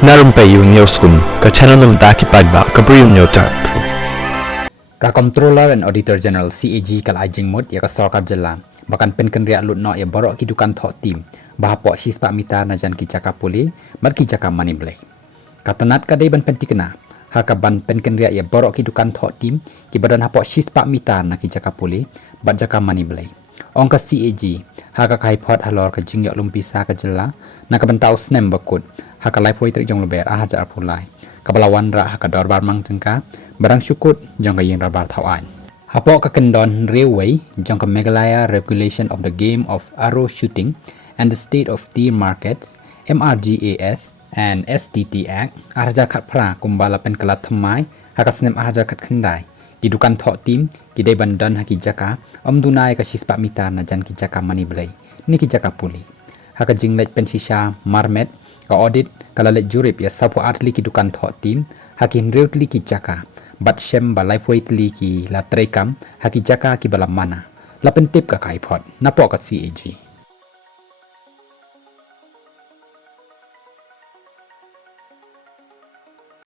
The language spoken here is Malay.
Na Rympei U Hynñiewtrep, channel nabynta ki paidbah Bri U Hynñiewtrep. Comptroller and Auditor General CAG kal ajing mut ya ka sarkar jela bahkan pynkynriah lut no ya baroh ki dukan thoh tim bahapok sispa mita najan ki jaka pule mat ki jaka mani Blei katanat kadai ban pentikna haka ban pynkynriah ya baroh ki dukan thoh tim ki badan hapok sispa mita na ki jaka pule bat jaka mani Blei ongka CAG haka kai pot halor ka jingyok lumpisa ka jela na ka bantau snem bakut haka lai poi trik jong leber ahajar pulai kabalawan ra haka dorbar mang tengka barang syukut jong ka yeng rabar thawan hapok ka kendon railway jong ka Meghalaya regulation of the game of arrow shooting and the state of tea markets MRGAS and STT Act ahajar khat pra kumbala pen kalat thamai haka snem ahajar khat khandai ki dukan thoh tim ki dei bandan haki jaka dunai ka sispa mita najan ki jaka mani Blei ni ki jaka puli haka jinglet pen shisha marmet ka audit kala let jurip ya sapu atli ki dukan thoh tim haki nreutli ki jaka bat shem balai poitli ki la trekam haki jaka ki balam mana la pentip ka kai phot napok ka CAG